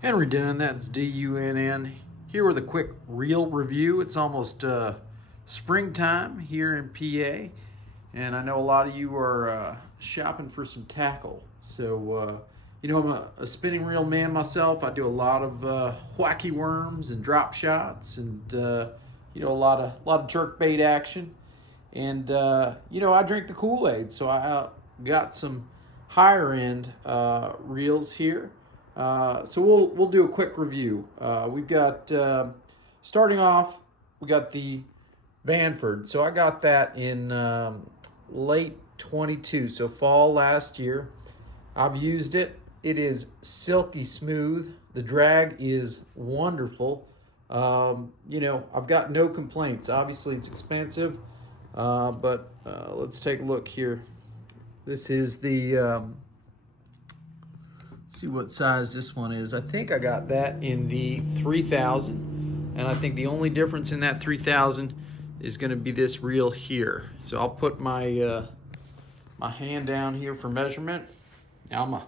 Henry Dunn, that's D-U-N-N, here with a quick reel review. It's almost springtime here in PA, and I know a lot of you are shopping for some tackle. So, I'm a spinning reel man myself. I do a lot of wacky worms and drop shots and, a lot of jerk bait action. And, I drink the Kool-Aid, so I got some higher end reels here. So we'll do a quick review. We've got starting off, we got the Vanford. So I got that in late 22, so fall last year. I've used it. It is silky smooth. The drag is wonderful. I've got no complaints. Obviously, it's expensive, but let's take a look here. This is the see what size this one is. I think I got that in the 3000, and I think the only difference in that 3000 is going to be this reel here. So I'll put my my hand down here for measurement. Now I'm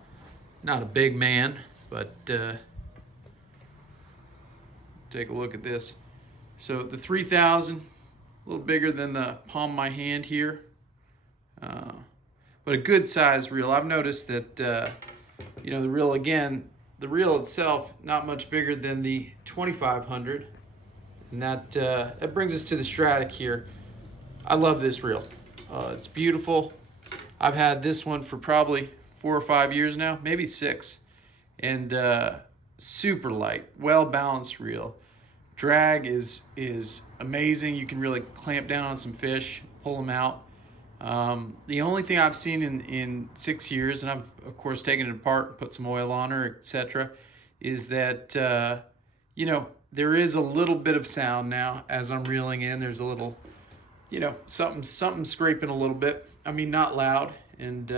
not a big man, but take a look at this. So the 3000, a little bigger than the palm of my hand here, but a good size reel. I've noticed that the reel itself, not much bigger than the 2500. And that brings us to the Stradic here. I love this reel. It's beautiful. I've had this one for probably 4 or 5 years now, maybe 6. And super light, well-balanced reel. Drag is amazing. You can really clamp down on some fish, pull them out. The only thing I've seen in 6 years, and I've of course taken it apart and put some oil on her, etc., is that there is a little bit of sound now as I'm reeling in. There's a little, something scraping a little bit. I mean, not loud. And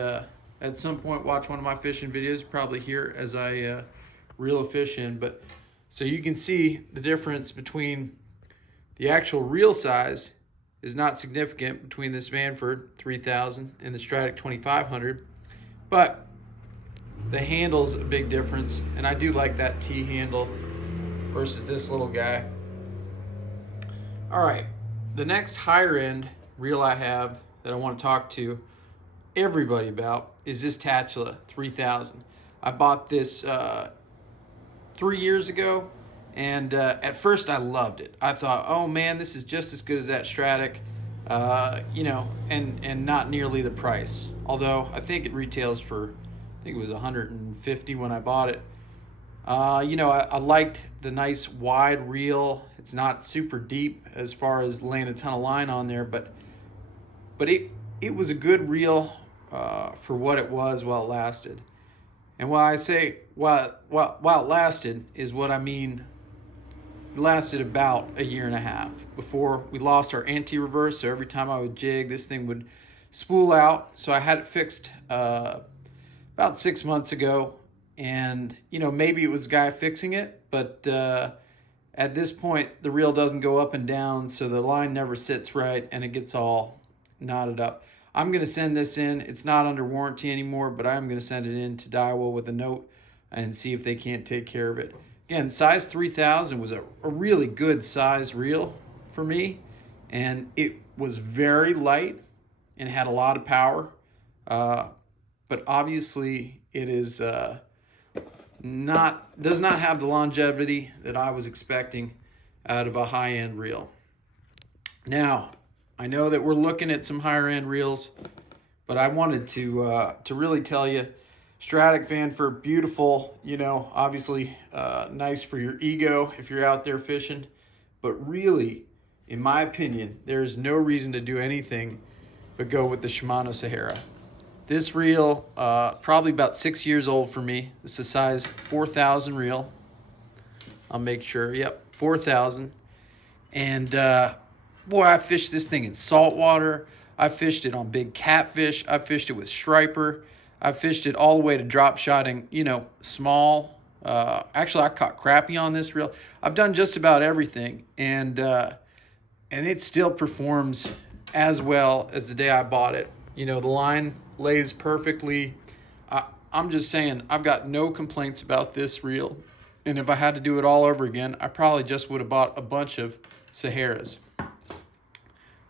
at some point, watch one of my fishing videos. You probably hear as I reel a fish in. But so you can see the difference between the actual reel size is not significant between this Vanford 3000 and the Stradic 2500, but the handle's a big difference, and I do like that T handle versus this little guy. All right, the next higher end reel I have that I want to talk to everybody about is this Tatula 3000. I bought this 3 years ago. And at first I loved it. I thought, oh man, this is just as good as that Stradic, and not nearly the price. Although I think it retails for, I think it was 150 when I bought it. I liked the nice wide reel. It's not super deep as far as laying a ton of line on there, but it was a good reel for what it was while it lasted. And while I say while it lasted is what I mean. It lasted about a year and a half before we lost our anti-reverse. So every time I would jig, this thing would spool out. So I had it fixed about 6 months ago. And, maybe it was the guy fixing it. But at this point, the reel doesn't go up and down. So the line never sits right and it gets all knotted up. I'm going to send this in. It's not under warranty anymore, but I'm going to send it in to Daiwa with a note and see if they can't take care of it. Again, size 3000 was a really good size reel for me, and it was very light and had a lot of power, but obviously it is does not have the longevity that I was expecting out of a high-end reel. Now, I know that we're looking at some higher-end reels, but I wanted to really tell you, Stradic Vanford, beautiful, obviously nice for your ego if you're out there fishing. But really, in my opinion, there's no reason to do anything but go with the Shimano Sahara. This reel, probably about 6 years old for me. It's a size 4000 reel. I'll make sure, yep, 4000. And boy, I fished this thing in saltwater. I fished it on big catfish. I fished it with striper. I fished it all the way to drop shotting, small. Actually, I caught crappie on this reel. I've done just about everything, and it still performs as well as the day I bought it. The line lays perfectly. I'm just saying, I've got no complaints about this reel. And if I had to do it all over again, I probably just would have bought a bunch of Saharas.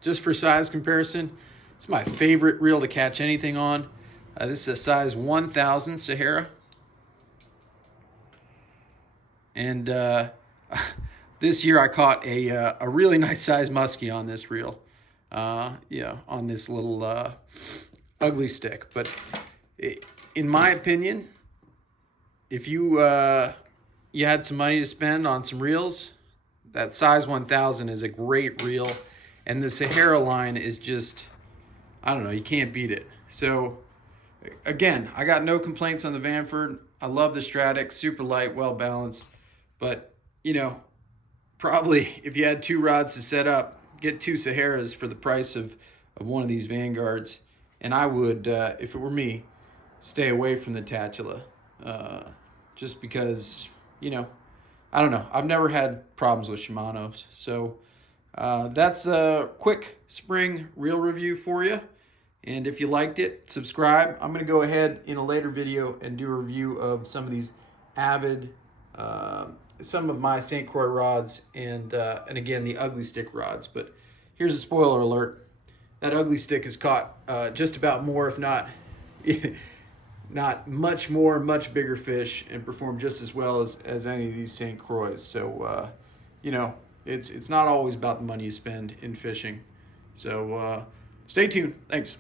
Just for size comparison, it's my favorite reel to catch anything on. This is a size 1000 Sahara. And this year I caught a really nice size muskie on this reel. Yeah, on this little ugly stick. But in my opinion, if you had some money to spend on some reels, that size 1000 is a great reel. And the Sahara line is just, I don't know, you can't beat it. So again, I got no complaints on the Vanford. I love the Stradic, super light, well balanced. But, you know, probably if you had 2 rods to set up, get 2 Saharas for the price of one of these Vanguards. And I would, if it were me, stay away from the Tatula. Just because, you know, I don't know. I've never had problems with Shimano's. So that's a quick spring reel review for you. And if you liked it, subscribe. I'm going to go ahead in a later video and do a review of some of these Avid, some of my St. Croix rods, and again, the Ugly Stick rods. But here's a spoiler alert. That Ugly Stick has caught just about more, if not, not much more, much bigger fish, and performed just as well as any of these St. Croix. So, you know, it's not always about the money you spend in fishing. So stay tuned. Thanks.